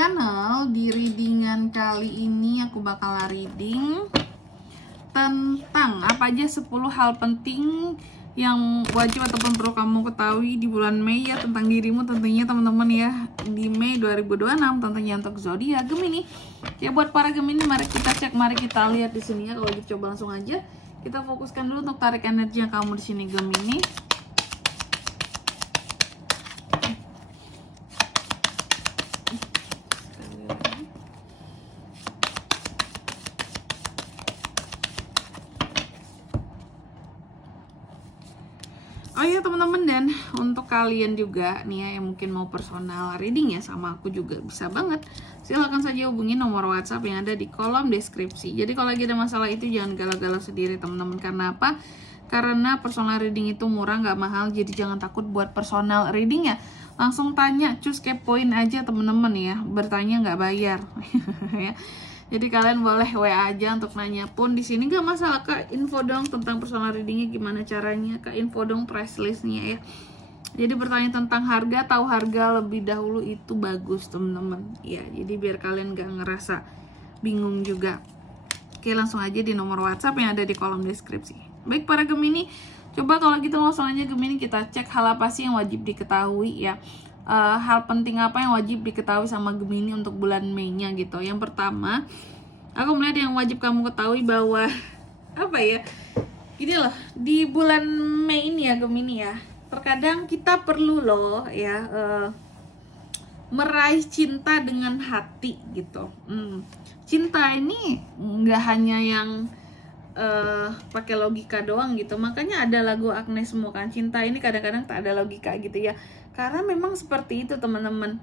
channel. Di readingan kali ini aku bakal reading tentang apa aja 10 hal penting yang wajib ataupun perlu kamu ketahui di bulan Mei ya, tentang dirimu tentunya teman-teman ya, di Mei 2026 tentunya untuk zodiak Gemini. Ya buat para Gemini, mari kita cek, mari kita lihat di sini ya. Kalau gitu coba langsung aja kita fokuskan dulu untuk tarik energi yang kamu di sini Gemini. Oh iya teman-teman, dan untuk kalian juga nih ya yang mungkin mau personal reading ya sama aku juga bisa banget. Silahkan saja hubungi nomor WhatsApp yang ada di kolom deskripsi. Jadi kalau lagi ada masalah itu jangan galau-galau sendiri teman-teman. Karena apa? Karena personal reading itu murah, nggak mahal. Jadi jangan takut buat personal reading ya. Langsung tanya, cus kepoin aja teman-teman ya. Bertanya nggak bayar ya. Jadi kalian boleh WA aja untuk nanya pun di sini, gak masalah. Kak, info dong tentang personal readingnya gimana caranya. Kak, info dong price listnya ya. Jadi bertanya tentang harga, tahu harga lebih dahulu itu bagus teman-teman ya. Jadi biar kalian gak ngerasa bingung juga. Oke, langsung aja di nomor WhatsApp yang ada di kolom deskripsi. Baik para Gemini, coba kalau gitu langsung aja Gemini kita cek hal apa sih yang wajib diketahui ya. Hal penting apa yang wajib diketahui sama Gemini untuk bulan Mei-nya gitu. Yang pertama, aku melihat yang wajib kamu ketahui bahwa apa ya, gini loh, di bulan Mei ini ya Gemini ya, terkadang kita perlu loh ya meraih cinta dengan hati gitu. Cinta ini nggak hanya yang pakai logika doang gitu. Makanya ada lagu Agnes Mo kan, cinta ini kadang-kadang tak ada logika gitu ya. Karena memang seperti itu teman-teman.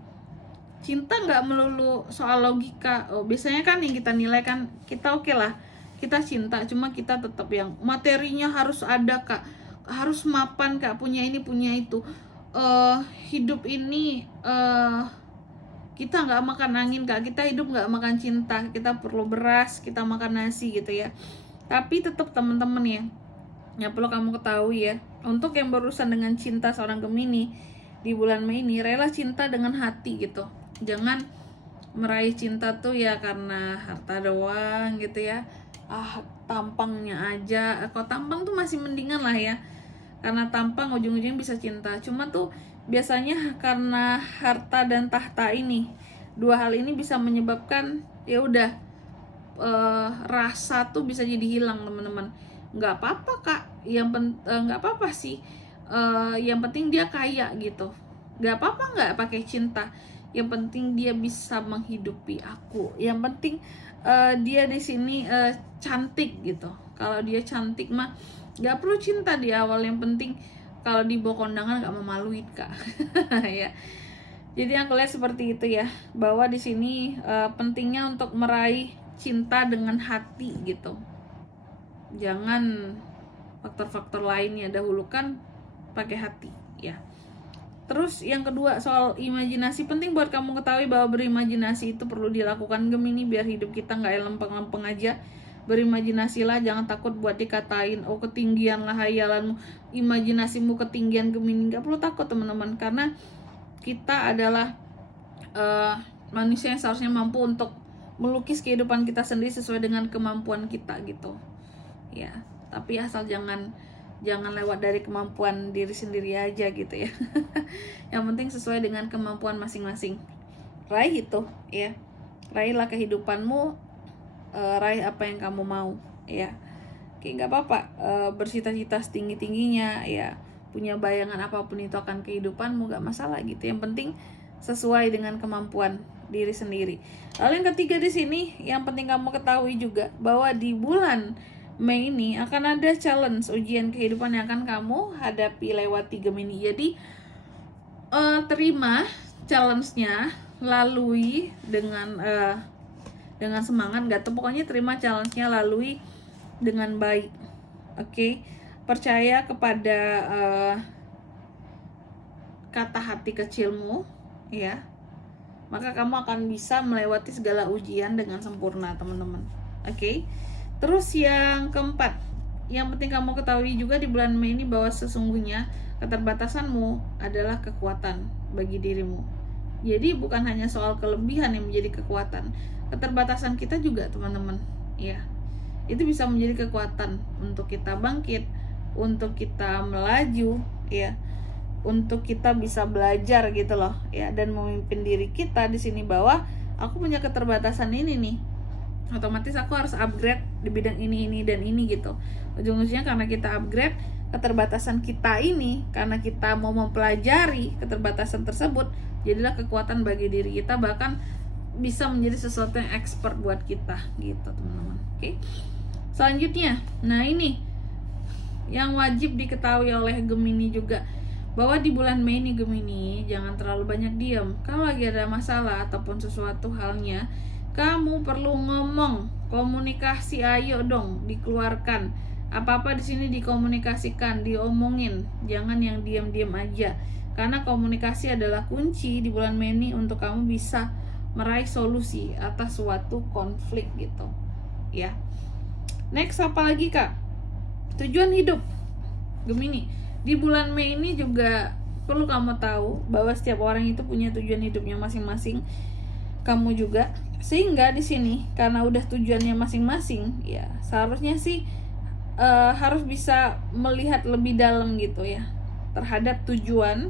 Cinta nggak melulu soal logika. Biasanya kan yang kita nilai kan, kita oke lah, kita cinta, cuma kita tetap yang materinya harus ada kak, harus mapan kak, punya ini punya itu. Hidup ini kita nggak makan angin kak, kita hidup nggak makan cinta. Kita perlu beras, kita makan nasi gitu ya. Tapi tetap teman-teman ya, yang perlu kamu ketahui ya, untuk yang berurusan dengan cinta seorang Gemini di bulan Mei ini, rela cinta dengan hati gitu. Jangan meraih cinta tuh ya karena harta doang gitu ya. Tampangnya aja. Kalau tampang tuh masih mendingan lah ya, karena tampang ujung-ujungnya bisa cinta. Cuma tuh biasanya karena harta dan tahta ini, dua hal ini bisa menyebabkan ya udah rasa tuh bisa jadi hilang teman-teman. Nggak apa-apa kak, nggak apa-apa sih, yang penting dia kaya gitu. Nggak apa-apa nggak pakai cinta, yang penting dia bisa menghidupi aku. Yang penting dia di sini cantik gitu. Kalau dia cantik mah nggak perlu cinta di awal. Yang penting kalau dibawa kondangan nggak memaluin kak. Ya. Jadi aku lihat seperti itu ya, bahwa di sini pentingnya untuk meraih cinta dengan hati gitu. Jangan faktor-faktor lainnya, dahulukan pakai hati ya. Terus yang kedua soal imajinasi, penting buat kamu ketahui bahwa berimajinasi itu perlu dilakukan Gemini biar hidup kita nggak lempeng-lempeng aja. Berimajinasilah, jangan takut buat dikatain ketinggian lah hayalanmu, imajinasimu ketinggian Gemini. Nggak perlu takut teman-teman, karena kita adalah manusia yang seharusnya mampu untuk melukis kehidupan kita sendiri sesuai dengan kemampuan kita gitu ya. Tapi asal jangan lewat dari kemampuan diri sendiri aja gitu ya. Yang penting sesuai dengan kemampuan masing-masing. Raih itu ya, raihlah kehidupanmu, raih apa yang kamu mau ya. Oke, nggak apa-apa bersita-cita setinggi-tingginya ya, punya bayangan apapun itu akan kehidupanmu, nggak masalah gitu. Yang penting sesuai dengan kemampuan diri sendiri. Lalu yang ketiga di sini yang penting kamu ketahui juga, bahwa di bulan Mei ini akan ada challenge, ujian kehidupan yang akan kamu hadapi lewat Gemini. Jadi terima challenge-nya, lalui dengan semangat, gak tuh pokoknya terima challenge-nya, lalui dengan baik. Oke? Percaya kepada kata hati kecilmu ya, maka kamu akan bisa melewati segala ujian dengan sempurna teman-teman. Oke? Terus yang keempat, yang penting kamu ketahui juga di bulan Mei ini, bahwa sesungguhnya keterbatasanmu adalah kekuatan bagi dirimu. Jadi bukan hanya soal kelebihan yang menjadi kekuatan, keterbatasan kita juga teman-teman, ya. Itu bisa menjadi kekuatan untuk kita bangkit, untuk kita melaju, ya, untuk kita bisa belajar gitu loh, ya, dan memimpin diri kita di sini bahwa aku punya keterbatasan ini nih, otomatis aku harus upgrade di bidang ini dan ini gitu. Ujung-ujungnya karena kita upgrade keterbatasan kita ini, karena kita mau mempelajari keterbatasan tersebut, jadilah kekuatan bagi diri kita, bahkan bisa menjadi sesuatu yang expert buat kita gitu teman-teman. Oke. Selanjutnya, nah ini yang wajib diketahui oleh Gemini juga, bahwa di bulan Mei ini Gemini jangan terlalu banyak diam. Kalau lagi ada masalah ataupun sesuatu halnya, kamu perlu ngomong, komunikasi, ayo dong dikeluarkan. Apa-apa di sini dikomunikasikan, diomongin, jangan yang diam-diam aja. Karena komunikasi adalah kunci di bulan Mei ini untuk kamu bisa meraih solusi atas suatu konflik gitu. Ya. Next apa lagi Kak? Tujuan hidup Gemini. Di bulan Mei ini juga perlu kamu tahu bahwa setiap orang itu punya tujuan hidupnya masing-masing. Kamu juga, sehingga di sini karena udah tujuannya masing-masing, ya seharusnya sih harus bisa melihat lebih dalam gitu ya terhadap tujuan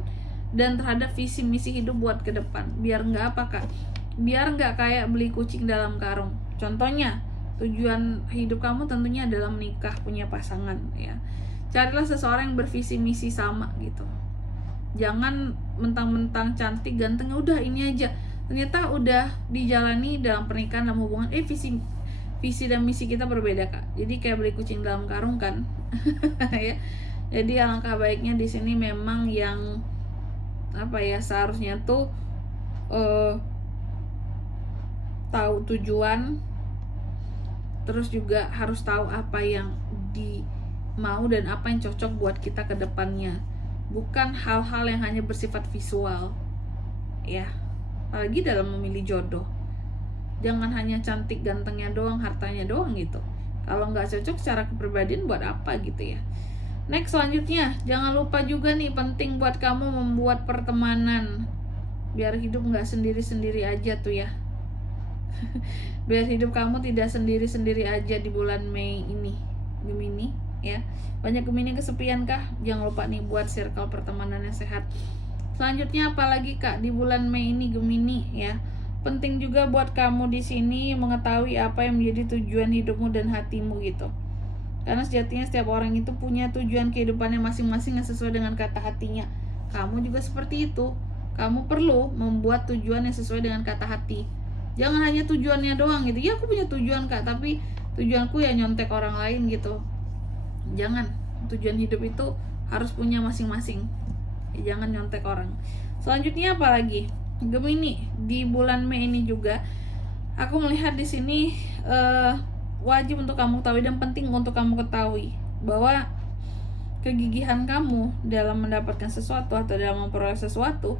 dan terhadap visi misi hidup buat ke depan. Biar nggak apa Kak? Biar nggak kayak beli kucing dalam karung. Contohnya, tujuan hidup kamu tentunya adalah menikah, punya pasangan, ya. Carilah seseorang yang bervisi misi sama gitu. Jangan mentang-mentang cantik, ganteng, udah ini aja. Ternyata udah dijalani dalam pernikahan, dalam hubungan, visi dan misi kita berbeda Kak. Jadi kayak beli kucing dalam karung kan. Ya. Jadi alangkah baiknya di sini memang yang seharusnya tuh tahu tujuan, terus juga harus tahu apa yang mau dan apa yang cocok buat kita ke depannya. Bukan hal-hal yang hanya bersifat visual, ya. Apalagi dalam memilih jodoh, jangan hanya cantik gantengnya doang, hartanya doang gitu. Kalau nggak cocok secara kepribadian buat apa gitu ya. Next, selanjutnya jangan lupa juga nih, penting buat kamu membuat pertemanan biar hidup nggak sendiri-sendiri aja tuh ya. Biar hidup kamu tidak sendiri-sendiri aja di bulan Mei ini Gemini, ya. Banyak Gemini kesepian kah? Jangan lupa nih buat circle pertemanan yang sehat. Selanjutnya apalagi Kak di bulan Mei ini Gemini, ya. Penting juga buat kamu di sini mengetahui apa yang menjadi tujuan hidupmu dan hatimu gitu. Karena sejatinya setiap orang itu punya tujuan kehidupannya masing-masing yang sesuai dengan kata hatinya. Kamu juga seperti itu. Kamu perlu membuat tujuan yang sesuai dengan kata hati. Jangan hanya tujuannya doang gitu. Ya aku punya tujuan Kak, tapi tujuanku ya nyontek orang lain gitu. Jangan. Tujuan hidup itu harus punya masing-masing. Jangan nyontek orang. Selanjutnya apa lagi? Gemini di bulan Mei ini juga aku melihat di sini wajib untuk kamu ketahui dan penting untuk kamu ketahui bahwa kegigihan kamu dalam mendapatkan sesuatu atau dalam memperoleh sesuatu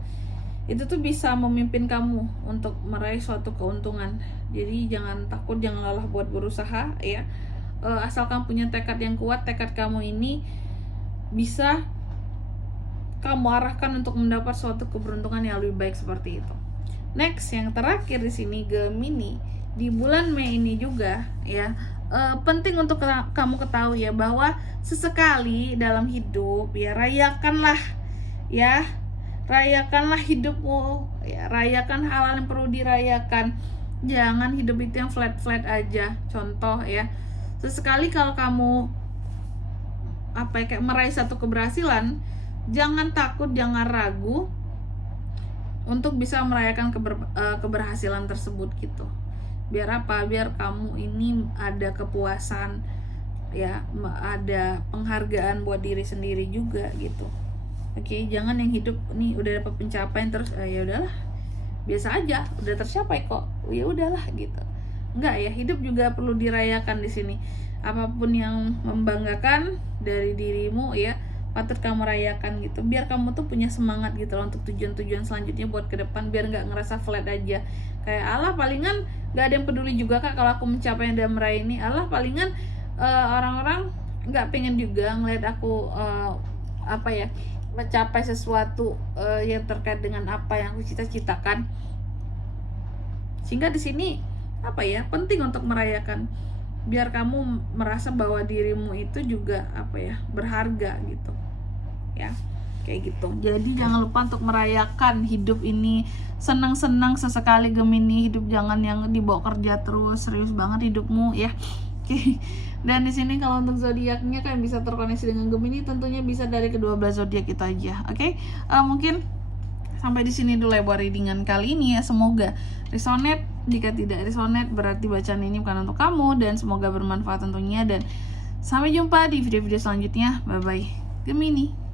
itu tuh bisa memimpin kamu untuk meraih suatu keuntungan. Jadi jangan takut, jangan lelah buat berusaha ya. Asalkan punya tekad yang kuat, tekad kamu ini bisa kamu arahkan untuk mendapat suatu keberuntungan yang lebih baik seperti itu. Next, yang terakhir di sini Gemini di bulan Mei ini juga ya, penting untuk kamu ketahui ya bahwa sesekali dalam hidup ya rayakanlah hidupmu ya, rayakan hal-hal yang perlu dirayakan. Jangan hidup itu yang flat-flat aja. Contoh ya, sesekali kalau kamu kayak meraih satu keberhasilan, jangan takut, jangan ragu untuk bisa merayakan keberhasilan tersebut gitu. Biar apa? Biar kamu ini ada kepuasan ya, ada penghargaan buat diri sendiri juga gitu. Oke, jangan yang hidup nih udah dapat pencapaian terus ya udahlah, biasa aja, udah tercapai kok, ya udahlah gitu. Enggak ya, hidup juga perlu dirayakan di sini. Apapun yang membanggakan dari dirimu ya, patut kamu rayakan gitu. Biar kamu tuh punya semangat gitu loh untuk tujuan-tujuan selanjutnya buat ke depan, biar nggak ngerasa flat aja. Kayak Allah palingan nggak ada yang peduli juga Kak kalau aku mencapai dan meraih ini. Allah palingan orang-orang nggak pengen juga ngeliat aku mencapai sesuatu yang terkait dengan apa yang aku cita-citakan. Sehingga di sini apa ya, penting untuk merayakan, biar kamu merasa bahwa dirimu itu juga apa ya, berharga gitu ya, kayak gitu. Jadi jangan lupa untuk merayakan hidup ini, senang-senang sesekali Gemini. Hidup jangan yang dibawa kerja terus, serius banget hidupmu ya. Oke. Dan di sini kalau untuk zodiaknya kalian bisa terkoneksi dengan Gemini, tentunya bisa dari kedua belah zodiak itu aja. Oke. Mungkin sampai di sini dulu ya buat readingan kali ini ya. Semoga resonate. Jika tidak resonate berarti bacaan ini bukan untuk kamu, dan semoga bermanfaat tentunya, dan sampai jumpa di video-video selanjutnya. Bye bye Gemini.